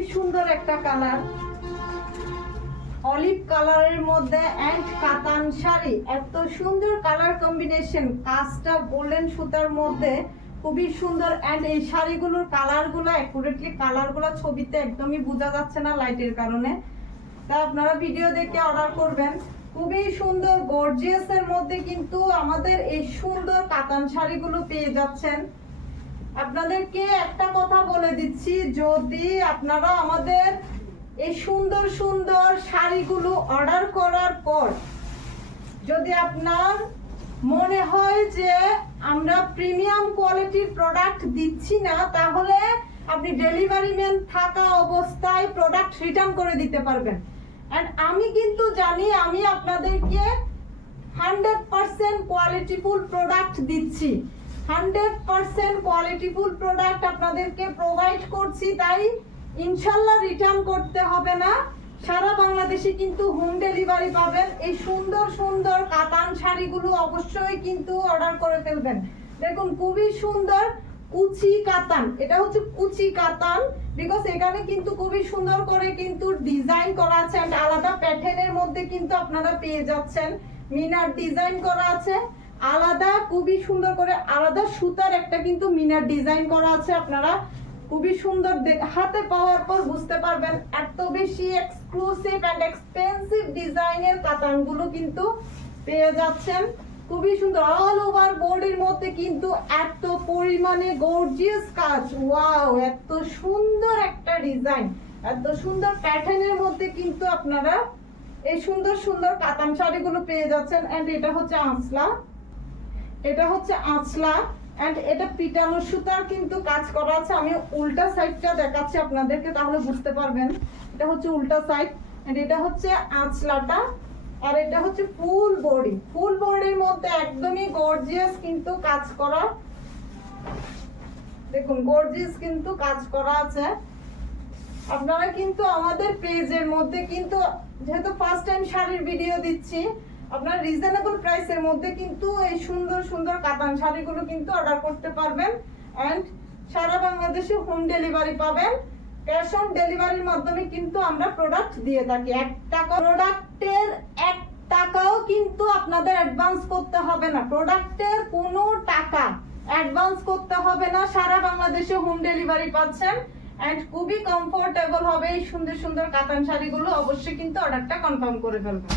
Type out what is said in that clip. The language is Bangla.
খুবই সুন্দর একটা কালার, অলিভ কালারের মধ্যে এন্ড কাতান শাড়ি। এত সুন্দর কালার কম্বিনেশন, কাজটা গোল্ডেন সুতার মধ্যে খুবই সুন্দর। এন্ড এই শাড়িগুলোর কালারগুলো অ্যাকুরেটলি কালারগুলো ছবিতে একদমই বোঝা যাচ্ছে না লাইটের কারণে, তা আপনারা ভিডিও দেখে অর্ডার করবেন। খুবই সুন্দর গর্জিয়াস এর মধ্যে কিন্তু আমাদের এই সুন্দর কাতান শাড়িগুলো পেয়ে যাচ্ছেন। আপনাদেরকে একটা কথা বলে দিচ্ছি, যদি আপনারা আমাদের এই সুন্দর সুন্দর শাড়িগুলো অর্ডার করার পর যদি আপনার মনে হয় যে আমরা প্রিমিয়াম কোয়ালিটির প্রোডাক্ট দিচ্ছি না, তাহলে আপনি ডেলিভারি ম্যান থাকা অবস্থায় প্রোডাক্ট রিটার্ন করে দিতে পারবেন। এন্ড আমি কিন্তু জানি আমি আপনাদেরকে 100% কোয়ালিটিফুল প্রোডাক্ট দিচ্ছি, 100% কোয়ালিটিফুল প্রোডাক্ট আপনাদেরকে প্রোভাইড করছি, তাই ইনশাল্লাহ রিটার্ন করতে হবে না। সারা বাংলাদেশে কিন্তু হোম ডেলিভারি পাবেন। এই সুন্দর সুন্দর কাতান শাড়িগুলো অবশ্যই কিন্তু অর্ডার করে ফেলবেন। দেখুন খুবই সুন্দর কুচি কাতান, এটা হচ্ছে কুচি কাতান, বিকজ এখানে কিন্তু খুবই সুন্দর করে কিন্তু ডিজাইন করা আছে। আলাদা প্যাটার্নের মধ্যে কিন্তু আপনারা পেয়ে যাচ্ছেন, মিনার ডিজাইন করা আছে আলাদা, খুবই সুন্দর করে আলাদা সুতার একটা কিন্তু মিনার ডিজাইন করা আছে। আপনারা খুবই সুন্দর হাতে পাওয়ার পর বুঝতে পারবেন এত বেশি এক্সক্লুসিভ এন্ড এক্সপেন্সিভ ডিজাইনের কাতানগুলো কিন্তু পেয়ে যাচ্ছেন। খুবই সুন্দর অল ওভার বডির মধ্যে কিন্তু এত পরিমাণে গর্জিয়াস কাজ, ওয়াও এত সুন্দর একটা ডিজাইন, এত সুন্দর প্যাটার্নের মধ্যে কিন্তু আপনারা এই সুন্দর সুন্দর কাতান শাড়িগুলো পেয়ে যাচ্ছেন। এন্ড এটা হচ্ছে আঁচলা, এটা হচ্ছে আঁচলা এন্ড এটা পিটানো সুতার কিন্তু কাজ করা আছে। আমি উল্টা সাইডটা দেখাচ্ছি আপনাদেরকে, তাহলে বুঝতে পারবেন। এটা হচ্ছে উল্টা সাইড এন্ড এটা হচ্ছে আঁচলাটা, আর এটা হচ্ছে ফুল বডি। ফুল বডির মধ্যে একদমই গর্জিয়াস কিন্তু কাজ করা, দেখুন গর্জিয়াস কিন্তু কাজ করা আছে। আপনারা কিন্তু আমাদের পেজের মধ্যে কিন্তু যেহেতু ফার্স্ট টাইম শাড়ির ভিডিও দিচ্ছি, আপনারা রিজনেবল প্রাইসের মধ্যে কিন্তু এই সুন্দর সুন্দর কাতান শাড়িগুলো কিন্তু অর্ডার করতে পারবেন। এন্ড সারা বাংলাদেশে হোম ডেলিভারি পাবেন। ক্যাশ অন ডেলিভারির মাধ্যমে কিন্তু আমরা প্রোডাক্ট দিয়ে থাকি। 1 টাকা প্রোডাক্টের 1 টাকাও কিন্তু আপনাদের অ্যাডভান্স করতে হবে না, প্রোডাক্টের কোনো টাকা অ্যাডভান্স করতে হবে না। সারা বাংলাদেশে হোম ডেলিভারি পাচ্ছেন এন্ড খুবই কমফোর্টেবল হবে। এই সুন্দর সুন্দর কাতান শাড়িগুলো অবশ্যই কিন্তু অর্ডারটা কনফার্ম করে ফেলবেন।